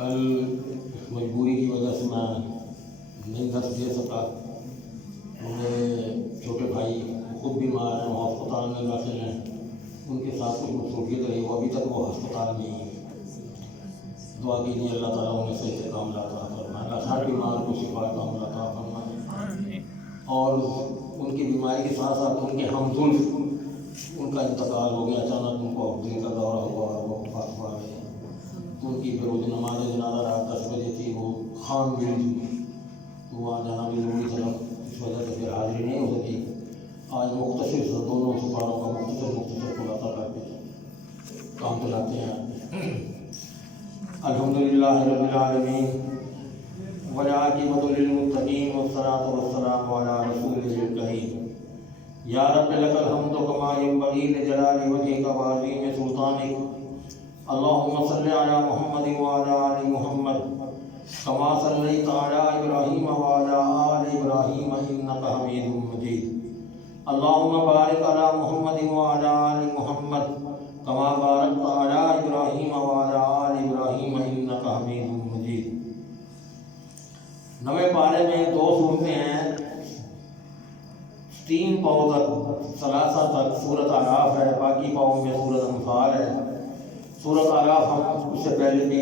کل مجبوری کی وجہ سے میں نہیں درس دے سکا. میرے چھوٹے بھائی خود بیمار ہیں، وہ ہسپتال میں داخل ہیں، ان کے ساتھ کچھ مصروفیت رہی، وہ ابھی تک وہ ہسپتال میں ہی ہیں. دعا کیجیے اللہ تعالیٰ انہیں صحت کاملہ عطا فرمائے، اللہ ہر بیمار کو شفا کاملہ عطا فرمائے، اور ان کی بیماری کے ساتھ ساتھ ان کے ہمزلف ان کا انتقال ہو گیا، اچانک ان کو دل کا دورہ ہوا اور وہ وفات پا گئے. ان کی پھر وہ جو نماز جنازہ رات 10 بجے تھی وہ خام مل چکی، تو وہاں جانا بھی ضروری تھا، اس وجہ سے پھر حاضری نہیں ہو سکی. آج مختصر سے دونوں سپاروں کا مختصر خلاصہ کر کے کام چلاتے ہیں. الحمدللہ رب العالمین والعاقبۃ للمتقین والصلاۃ والسلام علی رسولہ الکریم. یا رب لک الحمد کما ینبغی لجلال وجہک وعظیم سلطانک. اللہم صلی علی محمد وعلی آل محمد کما صلیت علی ابراہیم وعلی آل ابراہیم انک حمید مجید. اللہم بارک علی محمد وعلی آل محمد کما بارکت علی ابراہیم وعلی آل ابراہیم انک حمید مجید. نویں پارے میں 2 صورتیں ہیں، 3 پاؤں تک، ثلاثہ تک سورۃ اعراف ہے، باقی پاؤں میں سورۃ انفال ہے. سورۃ اعراف ہم اس سے پہلے بھی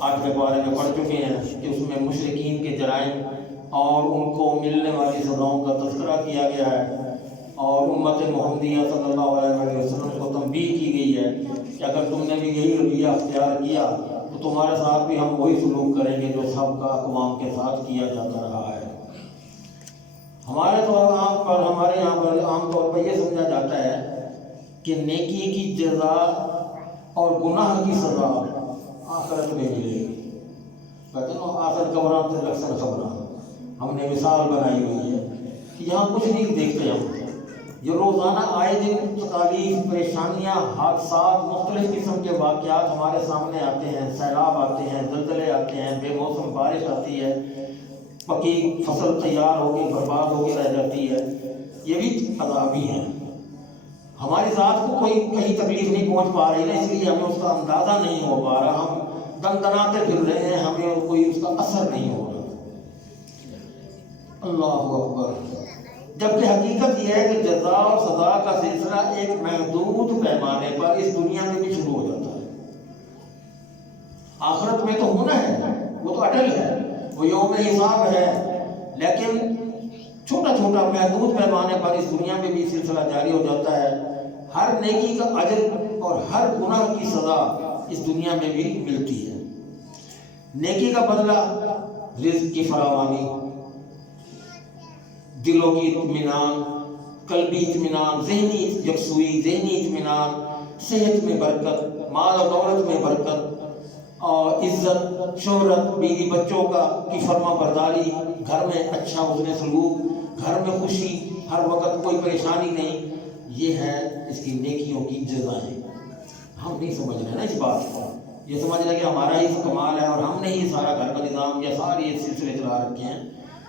8ویں پارے میں پڑھ چکے ہیں کہ اس میں مشرکین کے جرائم اور ان کو ملنے والی سزاؤں کا تذکرہ کیا گیا ہے، اور امت محمدیہ صلی اللہ علیہ وسلم کو تنبیہ کی گئی ہے کہ اگر تم نے بھی یہی رویہ اختیار کیا تو تمہارے ساتھ بھی ہم وہی سلوک کریں گے جو سب کا اقوام کے ساتھ کیا جاتا رہا ہے. ہمارے یہاں پر عام طور پر یہ سمجھا جاتا ہے کہ نیکی کی جزا اور گناہ کی سزا آخرت میں ملے گی. کہتے ہیں نا آخر قبران سے اکثر خبراں. ہم نے مثال بنائی ہوئی ہے کہ یہاں کچھ نہیں دیکھتے ہم. یہ روزانہ آئے دن تکالیف، پریشانیاں، حادثات، مختلف قسم کے واقعات ہمارے سامنے آتے ہیں. سیلاب آتے ہیں، زلزلے آتے ہیں، بے موسم بارش آتی ہے، پکی فصل تیار ہو کے برباد ہو کے رہ جاتی ہے. یہ بھی عذاب ہی ہیں. ہماری ذات کو کوئی کہیں تکلیف نہیں پہنچ پا رہی ہے، اس لیے ہمیں اس کا اندازہ نہیں ہو پا رہا. ہم دندناتے پھر رہے ہیں، ہمیں کوئی اس کا اثر نہیں ہو رہا. اللہ اکبر. جبکہ حقیقت یہ ہے کہ جزا اور سزا کا سلسلہ ایک محدود پیمانے پر اس دنیا میں بھی شروع ہو جاتا ہے. آخرت میں تو ہونا ہے، وہ تو اٹل ہے، وہ یوم حساب ہے، لیکن چھوٹا چھوٹا محدود پیمانے پر اس دنیا میں بھی سلسلہ جاری ہو جاتا ہے. ہر نیکی کا اجر اور ہر گناہ کی سزا اس دنیا میں بھی ملتی ہے. نیکی کا بدلہ رزق کی فراوانی، دلوں کی اطمینان، قلبی اطمینان، ذہنی یکسوئی، ذہنی اطمینان، صحت میں برکت، مال و دولت میں برکت، اور عزت، شہرت، بیوی بچوں کی فرما برداری، گھر میں اچھا حسن سلوک، گھر میں خوشی، ہر وقت کوئی پریشانی نہیں. یہ ہے اس کی نیکیوں کی جزائیں. ہم نہیں سمجھ رہے نا اس بات کو. یہ سمجھ رہے کہ ہمارا ہی کمال ہے اور ہم نے ہی سارا گھر کا نظام یا ساری یہ سلسلے چلا رکھے ہیں.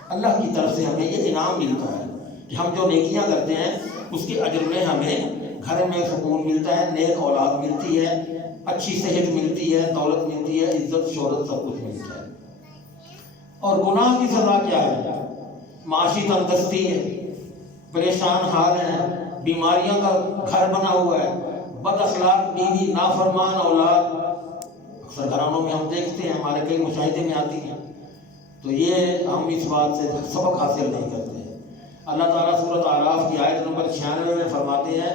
اللہ کی طرف سے ہمیں یہ انعام ملتا ہے کہ ہم جو نیکیاں کرتے ہیں اس کے اجر میں ہمیں گھر میں سکون ملتا ہے، نیک اولاد ملتی ہے، اچھی صحت ملتی ہے، دولت ملتی ہے، عزت شہرت سب کچھ ملتا ہے. اور گناہ کی سزا کیا ہے؟ معاشی تندرستی ہے، پریشان حال ہیں، بیماریوں کا گھر بنا ہوا ہے، بد اخلاق بیوی، نافرمان اولاد. اکثر گھرانوں میں ہم دیکھتے ہیں، ہمارے کئی مشاہدے میں آتی ہیں. تو یہ ہم اس بات سے سبق حاصل نہیں کرتے. اللہ تعالیٰ سورۃ اعراف کی آیت نمبر 96 میں فرماتے ہیں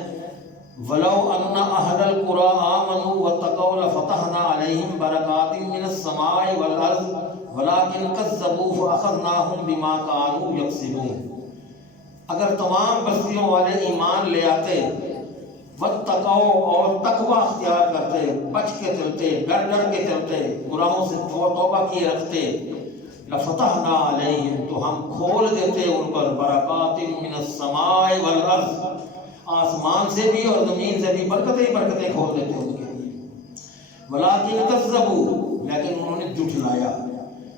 وَلَوْ أَنَّ أَهْلَ الْقُرَىٰ آمَنُوا وَاتَّقَوْا لَفَتَحْنَا عَلَيْهِمْ بَرَكَاتٍ مِّنَ السَّمَاءِ وَالْأَرْضِ وَلَٰكِن كَذَّبُوا فَأَخَذْنَاهُمْ بِمَا كَانُوا يَكْسِبُونَ. اگر تمام بستیوں والے ایمان لے آتے، واتقوا اور تقوی اختیار کرتے، بچ کے چلتے، ڈر ڈر کے چلتے، گناہوں سے توبہ کیے رکھتے، لفتحنا علیہم تو ہم کھول دیتے ان پر برکات من السماء والارض، آسمان سے بھی اور زمین سے بھی برکتیں کھول دیتے ان کے لیے. ولکن کذبوا لیکن انہوں نے جھٹلایا،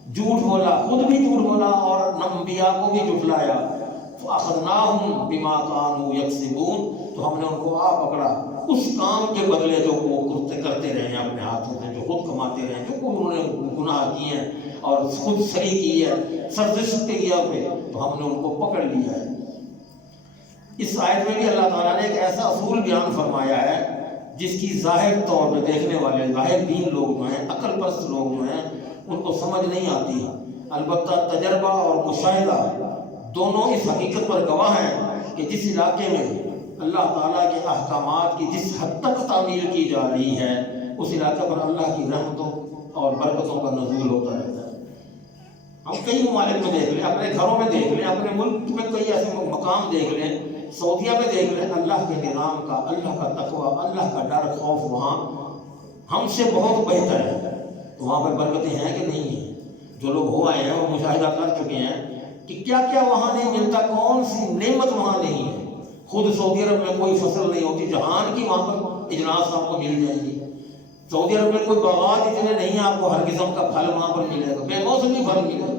جھوٹ بولا، خود بھی جھوٹ بولا اور انبیاء کو بھی جھٹلایا. فاخذناہم بما كانوا یکسبون تو ہم نے ان کو پکڑا اس کام کے بدلے جو وہ کرتے رہے ہیں اپنے ہاتھوں سے جو خود کماتے رہے، جو انہوں نے گناہ کیے ہیں اور خود سری کی ہے سرزش کے کیا پہ، تو ہم نے ان کو پکڑ لیا ہے۔ اس آیت میں بھی اللہ تعالیٰ نے ایک ایسا اصول بیان فرمایا ہے جس کی ظاہر طور پہ دیکھنے والے ظاہر دین لوگ جو ہیں، عقل پرست لوگ جو ہیں، ان کو سمجھ نہیں آتی، البتہ تجربہ اور مشاہدہ دونوں اس حقیقت پر گواہ ہیں کہ جس علاقے میں اللہ تعالیٰ کے احکامات کی جس حد تک تعمیل کی جا رہی ہے، اس علاقے پر اللہ کی رحمتوں اور برکتوں کا نزول ہوتا رہتا ہے۔ ہم کئی ممالک میں دیکھ لیں، اپنے گھروں میں دیکھ لیں، اپنے ملک میں کئی ایسے مقام دیکھ لیں، سعودیہ میں دیکھ لیں، اللہ کے نظام کا، اللہ کا تقویٰ، اللہ کا ڈر خوف وہاں ہم سے بہت بہتر ہے۔ تو وہاں پر برکتیں ہیں کہ نہیں ہیں؟ جو لوگ ہو آئے ہیں وہ مشاہدہ کر چکے ہیں کہ کیا کیا وہاں نہیں ملتا، کون سی نعمت وہاں نہیں ہے۔ خود سعودی عرب میں کوئی فصل نہیں ہوتی جہان کی، وہاں پر اجناس آپ کو مل جائے گی۔ سعودی عرب میں کوئی باغات اتنے نہیں ہیں، آپ کو ہر قسم کا پھل وہاں پر ملے گا، بے موسمی پھل ملے گا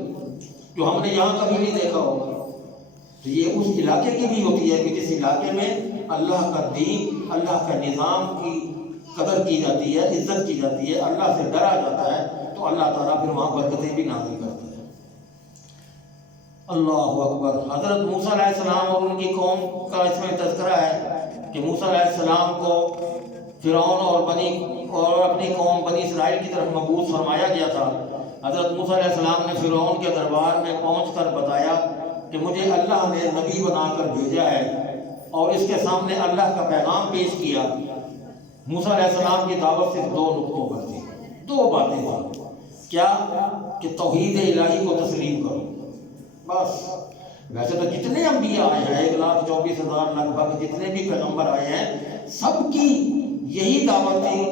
جو ہم نے یہاں کبھی نہیں دیکھا ہوگا۔ تو یہ اس علاقے کی بھی ہوتی ہے کہ جس علاقے میں اللہ کا دین، اللہ کا نظام کی قدر کی جاتی ہے، عزت کی جاتی ہے، اللہ سے ڈرا جاتا ہے، تو اللہ تعالیٰ پھر وہاں برکتیں بھی نازل کرتا ہے۔ اللہ اکبر۔ حضرت موسیٰ علیہ السلام اور ان کی قوم کا اس میں تذکرہ ہے کہ موسیٰ علیہ السلام کو فرعون اور اپنی قوم بنی اسرائیل کی طرف مبعوث فرمایا گیا تھا۔ حضرت موسیٰ علیہ السلام نے فرعون کے دربار میں پہنچ کر بتایا کہ مجھے اللہ نے نبی بنا کر بھیجا ہے، اور اس کے سامنے اللہ کا پیغام پیش کیا۔ موسیٰ علیہ السلام کی دعوت صرف دو نقطوں پر تھی، دو باتیں تھیں، کیا کہ توحید الہی کو تسلیم کرو، بس۔ ویسے تو جتنے انبیاء آئے ہیں، 1,24,000 لگ بھگ جتنے بھی پیغمبر آئے ہیں، سب کی یہی دعوت تھی،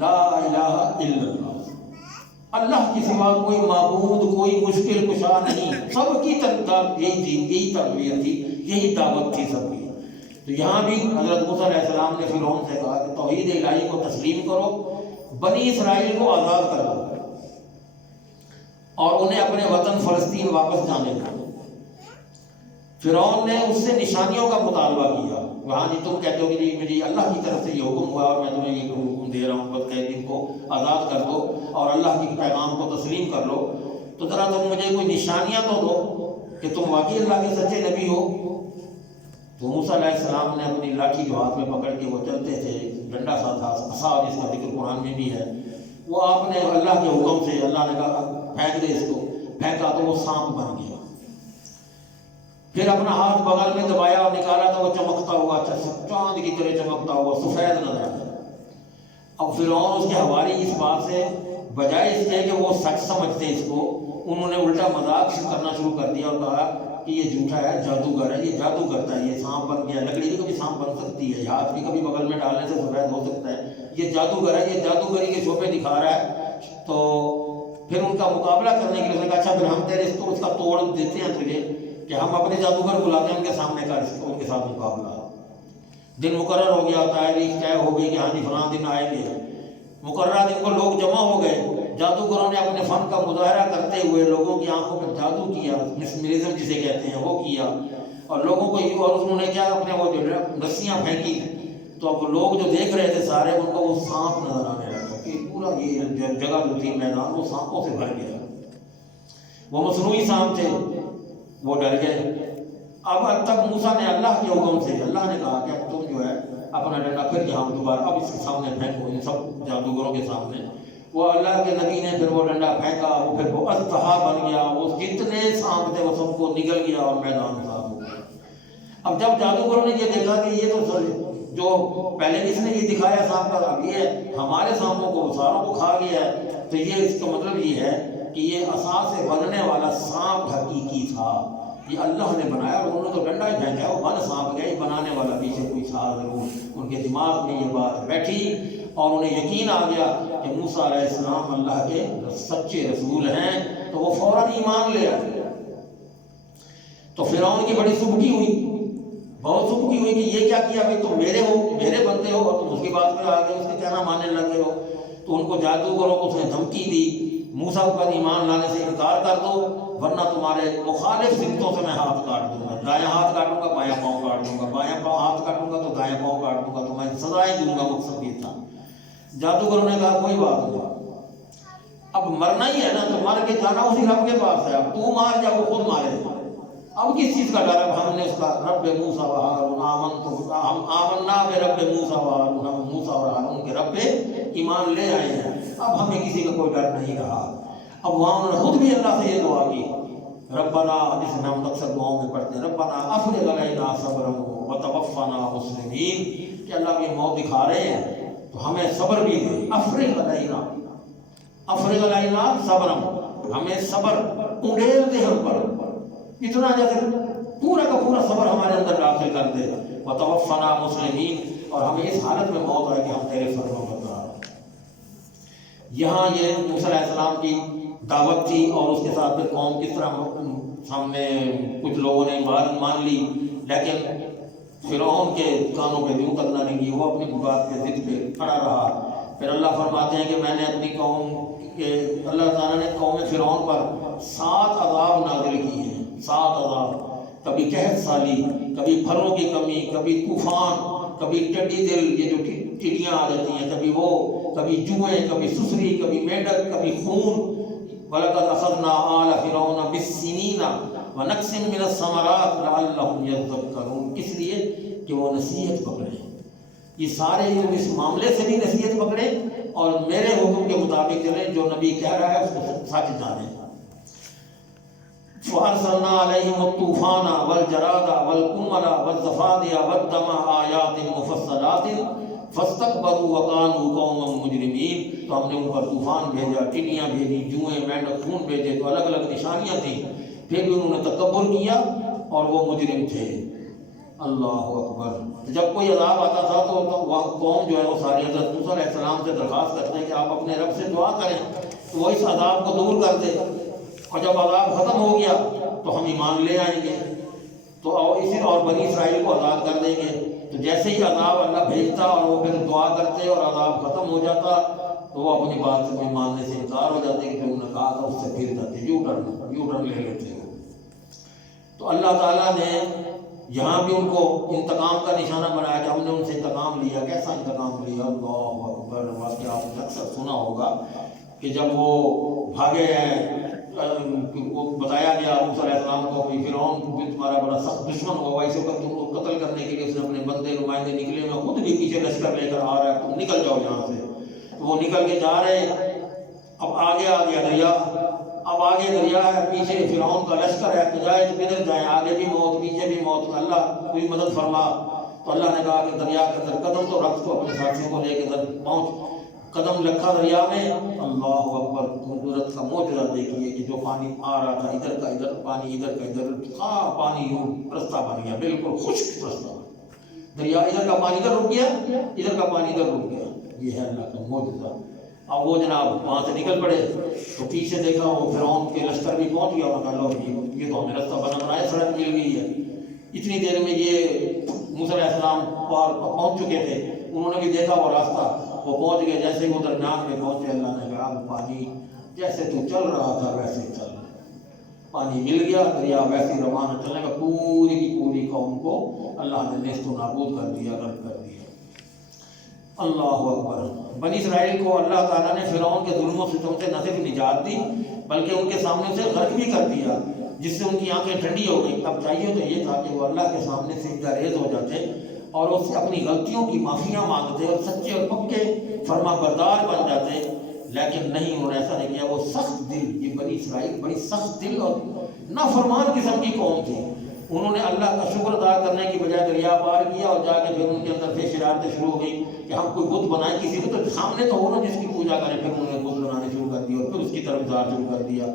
لا الہ الا اللہ، اللہ کے سوا کوئی معبود، کوئی مشکل کشا نہیں، سب کی تربیت یہی تھی، یہی تربیت تھی، یہی دعوت تھی سب کی۔ تو یہاں بھی حضرت موسیٰ علیہ السلام نے فرعون سے کہا کہ توحید الہی کو تسلیم کرو، بنی اسرائیل کو آزاد کر دو اور انہیں اپنے وطن فلسطین واپس جانے دو۔ فرعون نے اس سے نشانیوں کا مطالبہ کیا، وہاں جی تم کہتے ہو کہ جی مجھے اللہ کی طرف سے یہ حکم ہوا اور میں تمہیں یہ حکم دے رہا ہوں، قیدین کو آزاد کر دو اور اللہ کے پیغام کو تسلیم کر لو، تو ذرا تم مجھے کوئی نشانیاں تو دو کہ تم واقعی اللہ کے سچے نبی ہو۔ تو موسیٰ علیہ السلام نے اپنی لاٹھی جو ہاتھ میں پکڑ کے وہ چلتے تھے، ڈنڈا سا تھا، عصا جس کا ذکر قرآن میں بھی ہے، وہ آپ نے اللہ کے حکم سے، اللہ نے کہا پھینک دے اس کو، پھینکا تو وہ سانپ بن گیا۔ پھر اپنا ہاتھ بغل میں دبایا اور نکالا تو وہ چمکتا ہوا، چاند کی طرح چمکتا ہوا سفید نظر آیا۔ اب فرعون اس کے حوالی اس بات سے بجائے اس کے کہ وہ سچ سمجھتے اس کو، انہوں نے الٹا مذاق کرنا شروع کر دیا اور کہا کہ یہ جھوٹا ہے، جادوگر ہے، یہ جادو کرتا ہے، یہ سانپ بن گیا، لکڑی بھی کبھی سانپ بن سکتی ہے، ہاتھ بھی کبھی بغل میں ڈالنے سے سفید ہو سکتا ہے، یہ جادوگر ہے، یہ جادوگری کے شعبے دکھا رہا ہے۔ تو پھر ان کا مقابلہ کرنے کے لیے اس نے کہا اچھا پھر ہم تیرے اس کا توڑ دیتے ہیں تجھے کہ ہم اپنے جادوگر بلاتے ہیں ان کے سامنے کا ان کے ساتھ مقابلہ۔ دن مقرر ہو گیا، تاریخ طے ہو گئی کہ ہاں جی فلاں دن آئیں گے۔ مقررہ دن کو لوگ جمع ہو گئے، جادوگروں نے اپنے فن کا مظاہرہ کرتے ہوئے لوگوں کی آنکھوں پر جادو کیا، مسمرزم جسے کہتے ہیں وہ کیا، اور لوگوں کو، اور انہوں نے کیا اپنے وہ جو رسیاں پھینکی، تو اب لوگ جو دیکھ رہے تھے سارے ان کو وہ سانپ نظر آنے لگا کہ پورا یہ جگہ جو تھی میدان وہ سانپوں سے بھر گیا، وہ مصنوعی سانپ تھے، وہ ڈر گئے۔ اب تک موسیٰ نے اللہ کے حکم سے، اللہ نے کہا کہ اب تم جو ہے اپنا ڈنڈا پھر جہاں دوبارہ اب اس کے سامنے پھینکو، ان سب جادوگروں کے سامنے۔ وہ اللہ کے نبی نے پھر وہ ڈنڈا پھینکا، وہ پھر وہ اژدہا بن گیا، وہ جتنے سانپ تھے وہ سب کو نگل گیا اور میدان صاف ہو گیا۔ اب جب جادوگروں نے یہ دیکھا کہ یہ تو جو پہلے اس نے یہ دکھایا سانپ کا، اب یہ ہمارے سانپوں کو ساروں کو کھا گیا ہے، تو یہ اس کا مطلب یہ ہے کہ یہ عصا سے بننے والا سانپ حقیقی تھا، یہ اللہ نے بنایا، اور انہوں نے تو ڈنڈا ہی پھینکا، وہ بن سانپ گئے، بنانے والا پیچھے کوئی تھا ضرور۔ ان کے دماغ میں یہ بات بیٹھی اور انہیں یقین آ گیا کہ موسیٰ علیہ السلام اللہ کے سچے رسول ہیں، تو وہ فوراً ایمان لے آئے۔ تو فرعون کی بڑی سبکی ہوئی، بہت سبکی ہوئی کہ یہ کیا کیا بھائی، تم میرے ہو، میرے بندے ہو، اور تم اس کی بات میں آ گئے، اس کے کہنا ماننے لگے ہو۔ تو ان کو جادوگروں کو اس نے دھمکی دی، موسیٰ پر ایمان لانے سے انکار کر دو ورنہ تمہارے مخالف سمتوں سے میں ہاتھ کاٹ دوں گا، دایاں ہاتھ کاٹوں گا بایاں پاؤں کاٹ دوں گا، بایاں پاؤں ہاتھ کاٹوں گا تو دایاں پاؤں کاٹ دوں گا، تو میں سزائیں دوں گا، مقصد یہ تھا۔ جادوگروں نے کہا کوئی بات نہیں، اب مرنا ہی ہے نا تو مر کے جانا اسی رب کے پاس ہے. اب تو مار جا وہ خود مارے. اب کس چیز کا ڈر ہے؟ ہم نے اس کا رب موسیٰ و ہارون ہم آمنا برب موسیٰ و ہارون، ہم موسیٰ اور ہارون کے رب پہ ایمان لے آئے ہیں. اب ہمیں کسی کا کوئی ڈر نہیں رہا. اب وہاں انہوں نے خود بھی اللہ سے یہ دعا کی، ربنا، جس میں ہم اکثر دعاؤں میں پڑھتے ہیں، ربنا افرغ علینا صبرا وتوفنا مسلمین، کہ اللہ یہ موت دکھا رہے ہیں تو ہمیں صبر بھی دے. افرغ علینا صبرا، ہمیں صبر انڈیل دے ہم پر، اتنا جیسے پورا کا پورا صبر ہمارے اندر داخل کر دے. وتوفنا مسلمین، اور ہمیں اس حالت میں موت آئے کہ ہم تیرے فرمان بردار. یہاں یہ موسیٰ علیہ السلام کی دعوت تھی، اور اس کے ساتھ پھر قوم کس طرح سامنے کچھ لوگوں نے بات مان لی، لیکن فرعون کے کانوں پہ یوں تک نہ لگی، وہ اپنی بات پہ ضد پہ کھڑا رہا. پھر اللہ فرماتے ہیں کہ میں نے اپنی قوم کے، اللہ تعالیٰ نے قوم فرعون پر 7 عذاب نازل کیے ہیں. 7 عذاب، کبھی قحط سالی، کبھی پھلوں کی کمی، کبھی طوفان، کبھی ٹڈی دل، یہ جو ٹڈیاں آ جاتی ہیں، کبھی وہ، کبھی جوئیں، کبھی سسری، کبھی میڈک، کبھی خون. وَلَقَدْ أَخَذْنَا آلَ فِرْعَوْنَ بِالسِّنِينَ وَنَقْصٍ مِّنَ الثَّمَرَاتِ لَعَلَّهُمْ يَذَّكَّرُونَ، اس لیے کہ وہ نصیحت پکڑیں. یہ سارے لوگ اس معاملے سے بھی نصیحت پکڑیں اور میرے حکم کے مطابق چلیں، جو نبی کہہ رہا ہے اس کو سچ جانیں. فَأَرْسَلْنَا عَلَيْهِمُ الطُّوفَانَ وَالْجَرَادَ وَالْقُمَّلَ وَالضَّفَادِعَ وَالدَّمَ آيَاتٍ مُفَصَّلَاتٍ فَاسْتَكْبَرُوا وَكَانُوا قَوْمًا مُجْرِمِينَ. تو ہم نے ان پر طوفان بھیجا، ٹڈیاں بھیجی، جوئیں، مینڈک، خون بھیجے، تو الگ الگ نشانیاں تھیں. پھر بھی انہوں نے تکبر کیا اور وہ مجرم تھے. اللہ اکبر. جب کوئی عذاب آتا تھا تو وہ قوم جو ہے وہ ساری حضرت موسیٰ علیہ السلام سے درخواست کرتے ہیں کہ آپ اپنے رب سے دعا کریں تو وہ اس عذاب کو دور کر دے، اور جب عذاب ختم ہو گیا تو ہم ایمان لے آئیں گے، تو اسی اور بنی اسرائیل کو آزاد کر دیں گے. تو جیسے ہی عذاب اللہ بھیجتا اور وہ پھر دعا کرتے اور عذاب ختم ہو جاتا تو وہ اپنی بات سے ماننے سے انکار ہو جاتے کہ انہوں نے کہا تھا اس سے پھر جاتے، یو ٹرن لے لیتے ہیں. تو اللہ تعالیٰ نے یہاں بھی ان کو انتقام کا نشانہ بنایا کہ ہم نے ان سے انتقام لیا. کیسا انتقام لیا؟ اللہ اکبر. واقعہ آپ نے اکثر سنا ہوگا کہ جب وہ بھاگے ہیں، وہ بتایا گیا موسیٰ علیہ السلام کو کہ فرعون بھی تمہارا بڑا سخت دشمن ہوا، اسی وقت تم کو قتل کرنے کے لیے اس نے اپنے بندے نمائندے نکلے، میں خود بھی پیچھے لشکر لے کر آ رہا ہے، تم نکل جاؤ یہاں سے. تو وہ نکل کے جا رہے ہیں. اب آگے آ گیا دریا، اب آگے دریا ہے، پیچھے فرعون کا لشکر ہے، تو جائے تو کدھر جائیں، آگے بھی موت پیچھے بھی موت. اللہ کوئی مدد فرما. تو اللہ نے کہا کہ دریا کے اندر قدم تو رکھ، تو اپنے ساتھیوں کو لے کے پہنچ. قدم رکھا دریا میں، اللہ اکبر. قدرت کا معجزہ دیکھیے کہ جو پانی آ رہا تھا ادھر کا ادھر، پانی ادھر کا ادھر، پانی یوں رستہ بن گیا، بالکل خشک رستہ. دریا ادھر کا پانی ادھر رک گیا، ادھر کا پانی ادھر رک گیا. یہ ہے اللہ کا معجزہ. اب وہ جناب وہاں سے نکل پڑے تو پیچھے دیکھا وہ فرعون کے لشکر بھی پہنچ گیا. انہوں نے کہا یہ تو ہمیں رستہ بنایا، سڑک مل گئی ہے. اتنی دیر میں یہ موسیٰ علیہ السلام پار پہنچ چکے تھے، انہوں نے بھی دیکھا وہ راستہ، وہ پہنچ گئے. جیسے وہ درمیان میں پہنچے، اللہ نے کہا پانی جیسے تو چل رہا تھا ویسے ہی چل. پانی مل گیا، دریا ویسے روانہ چلنے کا. پوری کی پوری قوم کو اللہ نے نیست و نابود کر دیا، غرق کر دیا. اللہ اکبر. بنی اسرائیل کو اللہ تعالیٰ نے فرعون کے ظلم و ستم سے نہ صرف نجات دی بلکہ ان کے سامنے سے غرق بھی کر دیا، جس سے ان کی آنکھیں ٹھنڈی ہو گئی. اب چاہیے تو یہ تھا کہ وہ اللہ کے سامنے سجدہ ریز ہو جاتے اور اس سے اپنی غلطیوں کی معافیاں مانگتے اور سچے اور پکے فرما بردار بن جاتے، لیکن نہیں، انہوں نے ایسا نہیں کیا. وہ سخت دل، یہ بنی اسرائیل بڑی سخت دل اور نافرمان قسم کی قوم تھی. انہوں نے اللہ کا شکر ادا کرنے کی بجائے دریا پار کیا اور جا کے پھر ان کے اندر سے شرارتیں شروع ہو گئی کہ ہم کوئی بت بنائیں، کسی کو تو سامنے تو ہو نا جس کی پوجا کریں. پھر انہوں نے بت بنانے شروع کر دیا اور پھر اس کی طرف ادھار شروع کر دیا.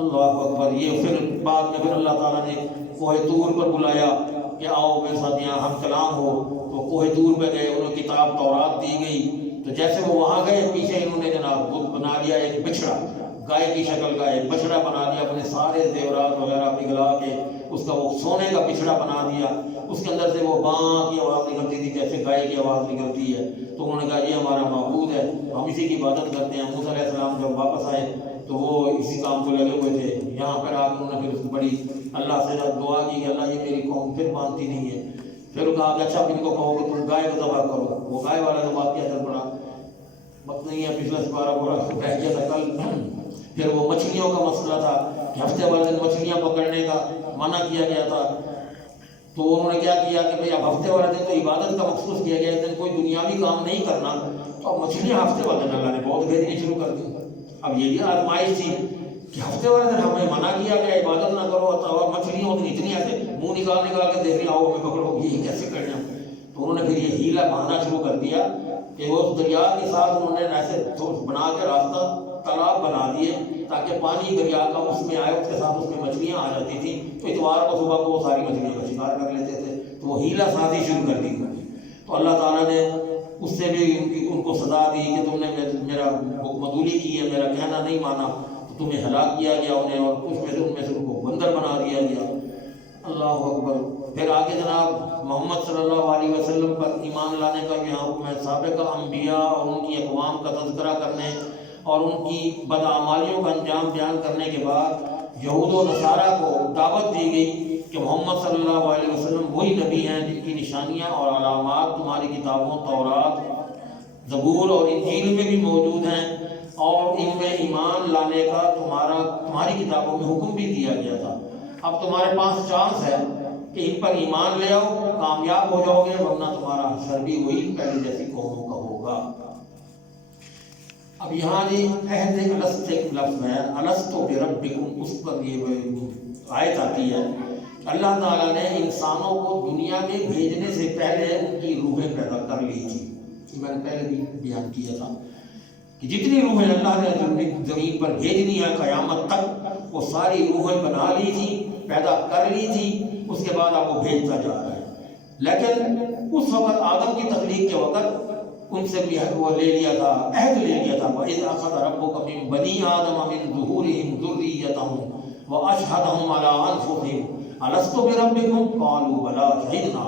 اللہ اکبر. یہ پھر بعد میں پھر اللہ تعالیٰ نے کوہ طور پر بلایا کہ آؤ میرے ساتھ یہاں ہم کلام ہو. تو کوہ طور پہ گئے، انہیں کتاب تورات دی گئی. تو جیسے وہ وہاں گئے، پیچھے انہوں نے جناب بت بنا لیا ایک بچڑا، گائے کی شکل کا ایک بچڑا بنا لیا، اپنے سارے زیورات وغیرہ پگھلا کے اس کا وہ سونے کا بچڑا بنا دیا. اس کے اندر سے وہ باں کی آواز نکلتی تھی جیسے گائے کی آواز نکلتی ہے. تو انہوں نے کہا یہ ہمارا معبود ہے، ہم اسی کی عبادت کرتے ہیں. موسیٰ علیہ السلام جب واپس آئے تو وہ اسی کام کو لگے ہوئے تھے. یہاں پر آ کے انہوں نے پھر بڑی اللہ سے دعا کی کہ اللہ یہ میری قوم پھر مانتی نہیں ہے. پھر کہا کہ اچھا ان کو کہو کہ تم گائے کو ذبح کرو. وہ گائے والا ذبح کیا چل پڑا. وقت نہیں ہے، پچھلا سپارہ پورا رہ گیا تھا کل. پھر وہ مچھلیوں کا مسئلہ تھا کہ ہفتے والے دن مچھلیاں پکڑنے کا منع کیا گیا تھا. تو انہوں نے کیا کیا کہ بھئی اب ہفتے والے دن تو عبادت کا مخصوص کیا گیا، اس دن کوئی دنیاوی کام نہیں کرنا، تو اب مچھلیاں ہفتے والے دن اللہ نے بہت بھیجنی شروع کر دی. اب یہ بھی آزمائش تھی کہ ہفتے والے دن ہمیں منع کیا گیا عبادت نہ کرو، اور مچھلیوں کی اتنی ایسے منہ نکال کے دیکھ رہی آؤ ہمیں پکڑو، یہ کیسے کرنا. تو انہوں نے پھر یہ ہیلا بہانا شروع کر دیا کہ وہ دریا کے ساتھ انہوں نے ایسے بنا کے راستہ تالاب بنا دیے تاکہ پانی دریا کا اس میں آئے، اس کے ساتھ اس میں مچھلیاں آ جاتی تھیں. تو اتوار کو صبح کو وہ ساری مچھلیوں کا شکار کر لیتے تھے. تو وہ ہیلا سازی شروع کر دی. تو اللہ تعالیٰ نے اس سے بھی ان کو سزا دی کہ تم نے میرا حکم عدولی کی ہے، میرا کہنا نہیں مانا، تو تمہیں ہلاک کیا گیا انہیں، اور کچھ میں سے ان میں سے ان کو بندر بنا دیا گیا. اللہ اکبر. پھر آگے جناب محمد صلی اللہ علیہ وسلم پر ایمان لانے کا یہاں حکم ہے. سابقہ انبیاء اور ان کی اقوام کا تذکرہ کرنے اور ان کی بدعمالیوں کا انجام بیان کرنے کے بعد یہود و نصارہ کو دعوت دی گئی کہ محمد صلی اللہ علیہ وسلم وہی نبی ہیں جن کی نشانیاں اور علامات تمہاری کتابوں تورات، زبور اور انجیل میں بھی موجود ہیں، اور ان میں ایمان لانے کا تمہاری کتابوں میں حکم بھی دیا گیا تھا. اب تمہارے پاس چانس ہے کہ ان پر ایمان لے آؤ، کامیاب ہو جاؤ گے، ورنہ تمہارا حشر بھی وہی پہلے جیسی قوموں کا ہوگا. اب یہاں جی عہد الست ایک لفظ ہے، الست بربکم، اس پر یہ آیت آتی ہے. اللہ تعالیٰ نے انسانوں کو دنیا میں بھیجنے سے پہلے ان کی روحیں پیدا کر لی تھی. یہ میں نے پہلے بھی بیان کیا تھا کہ جتنی روحیں اللہ نے زمین پر بھیجنی ہے قیامت تک، وہ ساری روحیں بنا لی تھی، پیدا کر لی تھی. اس کے بعد آپ وہ بھیجتا جا رہا ہے. لیکن اس وقت آدم کی تخلیق کے وقت ان سے بھی وہ لے لیا تھا، عہد لے لیا تھا. وَإِذْ أَخَذَ رَبُّكَ مِن بَنِي آدَمَ مِن ظُهُورِهِمْ ذُرِّيَّتَهُمْ وَأَشْهَدَهُمْ عَلَىٰ أَنفُسِهِمْ أَلَسْتُ بِرَبِّكُمْ قَالُوا بَلَىٰ شَهِدْنَا.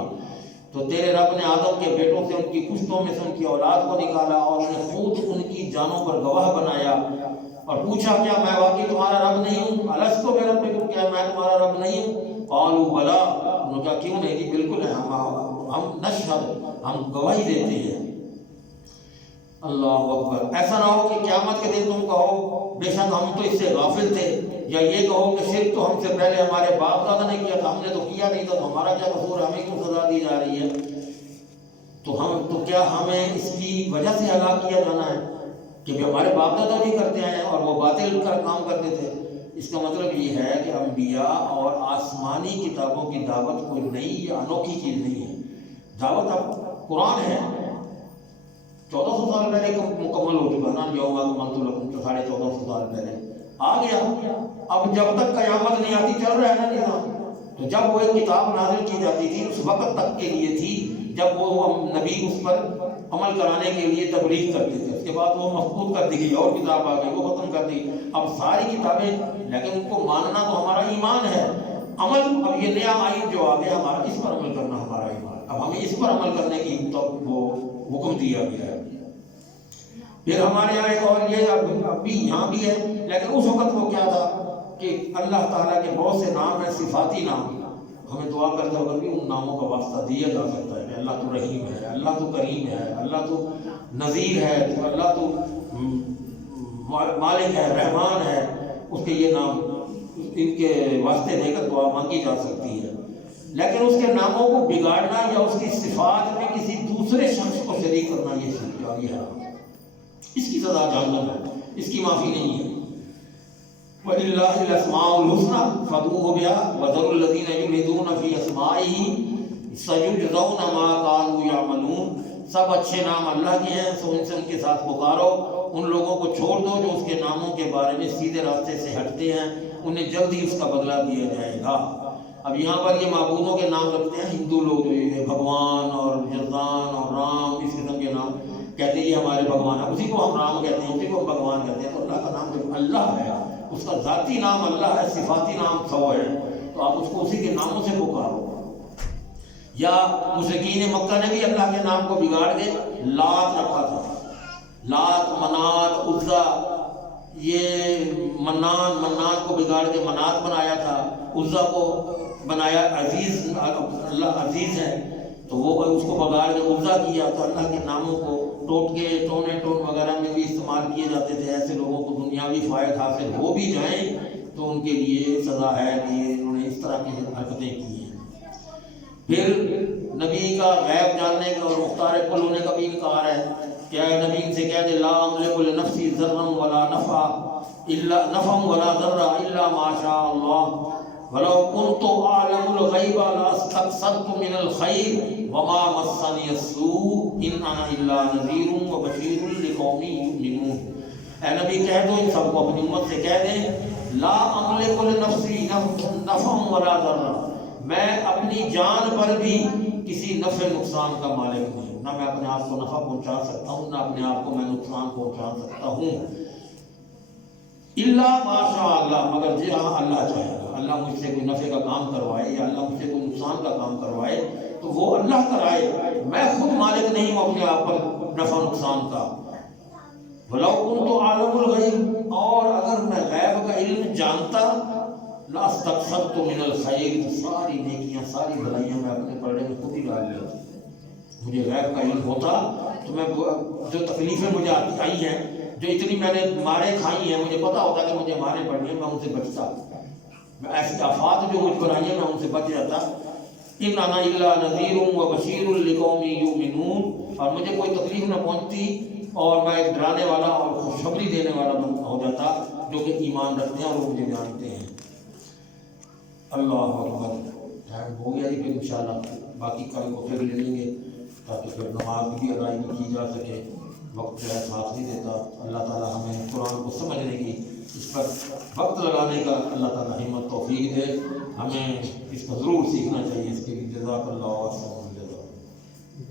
تو تیرے رب نے آدم کے بیٹوں سے ان کی پشتوں میں سے ان کی اولاد کو نکالا اور انہیں خود ان کی جانوں پر گواہ بنایا اور پوچھا کیا میں واقعی تمہارا رب نہیں ہوں؟ أَلَسْتُ بِرَبِّكُمْ، کیا میں تمہارا رب نہیں ہوں؟ قَالُوا بَلَىٰ، انہوں نے کہا کیوں نہیں جی بالکل ہے، ہم نشہد، ہم گواہی دیتے ہیں. اللہ اکبر. ایسا نہ ہو کہ قیامت کے دن تم کہو بے شک ہم تو اس سے غافل تھے، یا یہ کہو کہ شرک تو ہم سے پہلے ہمارے باپ دادا نے کیا تھا، ہم نے تو کیا نہیں تھا، تو ہمارا کیا قصور ہے، ہمیں کیوں سزا دی جا رہی ہے. تو کیا ہمیں اس کی وجہ سے ہلاک کیا جانا ہے کہ ہمارے باپ دادا بھی کرتے ہیں اور وہ باطل کا کام کرتے تھے. اس کا مطلب یہ ہے کہ انبیاء اور آسمانی کتابوں کی دعوت کوئی نئی یا انوکھی چیز نہیں ہے. دعوت اب قرآن ہے، 1400 سال پہلے مکمل ہو چکا نا، یوم اکملت لکم، 1450 سال پہلے آ گیا. اب جب تک قیامت نہیں آتی چل رہا ہے نا نظام. تو جب وہ ایک کتاب نازل کی جاتی تھی اس وقت تک کے لیے تھی جب وہ نبی اس پر عمل کرانے کے لیے تبلیغ کرتے تھے. اس کے بعد وہ مفقود کر دی گئی اور کتاب آ گئی، وہ ختم کر دی. اب ساری کتابیں، لیکن ان کو ماننا تو ہمارا ایمان ہے. عمل، اب یہ نیا آئین جو آ گیا ہمارا، اس پر عمل کرنا ہمارا ایمان. اب ہمیں اس پر عمل کرنے کی تو وہ حکم دیا گیا ہے. پھر ہمارے یہاں ایک اور یہ اب بھی یہاں بھی ہے، لیکن اس وقت وہ کیا تھا کہ اللہ تعالیٰ کے بہت سے نام ہیں، صفاتی نام. ہمیں دعا کرتے وقت بھی ان ناموں کا واسطہ دیا جا سکتا ہے کہ اللہ تو رحیم ہے، اللہ تو کریم ہے، اللہ تو نذیر ہے، اللہ تو مالک ہے، رحمان ہے. اس کے یہ نام، ان کے واسطے دے کر دعا مانگی جا سکتی ہے. لیکن اس کے ناموں کو بگاڑنا یا اس کی صفات میں کسی دوسرے شخص کو شریک کرنا، یہ شرک ہے، یہ حرام ہے. اس کی سزا جہنم ہے، اس کی معافی نہیں ہے. وَلِلَّهِ الْأَسْمَاءُ الْحُسْنَىٰ فَادْعُوهُ بِهَا وَذَرُوا الَّذِينَ يُلْحِدُونَ فِي أَسْمَائِهِ سَيُجْزَوْنَ مَا كَانُوا يَعْمَلُونَ. سب اچھے نام اللہ کے ہیں، سو ان سے ان کے ساتھ پکارو. ان لوگوں کو چھوڑ دو جو اس کے ناموں کے بارے میں سیدھے راستے سے ہٹتے ہیں، انہیں جلد ہی اس کا بدلہ دیا جائے گا. اب یہاں پر یہ معبودوں کے نام رکھتے ہیں ہندو لوگ، بھگوان اور یزدان اور رام، اس قسم کے نام کہتے ہیں یہ ہمارے بھگوان ہیں، اسی کو ہم رام کہتے ہیں، اسی کو ہم بھگوان کہتے ہیں. تو اللہ کا نام جب اللہ ہے، اس کا ذاتی نام اللہ ہے، صفاتی نام 100 ہے، تو آپ اس کو اسی کے ناموں سے پکارو. یا مشرکین مکہ نے بھی اللہ کے نام کو بگاڑ کے لات رکھا تھا. لات، منات، عزا، یہ منان کو بگاڑ کے منات بنایا تھا، عزا کو بنایا عزیز، اللہ عزیز ہے. تو وہ اس کو بگاڑ کے عزا کیا، تو اللہ کے ناموں کو ٹوٹکے ٹونے ٹون وغیرہ میں بھی استعمال کیے جاتے تھے. ایسے لوگوں کو دنیاوی فوائد حاصل ہو بھی جائیں تو ان کے لیے سزا ہے کہ انہوں نے اس طرح کی حرکتیں کی ہیں. پھر نبی کا غیب جاننے کا اور مختار کل ہونے کا بھی انکار ہے. کیا نبی ان سے کہہ دے لا املک لنفسی ضرا ولا نفعا الا نفعا ولا ضرا الا ما شاء الله ولو كنت اعلم الغیب لاستكثرت من الخير وما مسني السوء ان انا الا نذير وبشير لقوم يؤمنون. اے نبی کہہ دو ان سب کو، اپنی امت سے کہہ دیں لا املک لنفسی نفعا ولا ضرا، میں اپنی جان پر بھی کسی نفع نقصان کا مالک نہیں، نہ میں اپنے آپ کو نفع پہنچا سکتا ہوں نہ اپنے آپ کو میں نقصان پہنچا سکتا ہوں. الا ماشاء اللہ، مگر جی ہاں اللہ چاہے گا، اللہ مجھ سے کوئی نفع کا کام کروائے یا اللہ مجھ سے کوئی نقصان کا کام کروائے تو وہ اللہ کرائے، میں خود مالک نہیں ہوں اپنے آپ پر نفع نقصان کا. وَلَوْ كُنْتُ أَعْلَمُ الْغَيْبَ، اور اگر میں غیب کا علم جانتا لَاسْتَكْثَرْتُ مِنَ الْخَيْرِ، ساری نیکیاں ساری بھلائیاں میں اپنے پردے میں خود ہی ڈال لیتا. مجھے غیب کا علم ہوتا تو میں جو تکلیفیں مجھے آئی ہیں، جو اتنی میں نے مارے کھائی ہیں، مجھے پتا ہوتا کہ مجھے مارے پڑنی ہیں، میں ان سے بچتا. میں ایسی آفات جو مجھ پر آئی ہیں میں ان سے بچ جاتا. ان انا الا نذیر وبشیر لقوم یؤمنون، اور مجھے کوئی تکلیف نہ پہنچتی اور میں ایک ڈرانے والا اور خوشخبری دینے والا ہو جاتا جو کہ ایمان رکھتے ہیں اور وہ مجھے جانتے ہیں. اللہ اکبر. ٹائم ہو گیا ہی، پھر انشاءاللہ باقی کل کو پھر لے لیں گے تاکہ پھر نماز کی ادائیگی کی جا سکے. وقت جو ہے ساتھ نہیں دیتا. اللہ تعالیٰ ہمیں قرآن کو سمجھنے کی، اس پر وقت لگانے کا اللہ تعالیٰ ہمت توفیق دے. ہمیں اس کو ضرور سیکھنا چاہیے. اس کے لیے جزاک اللہ.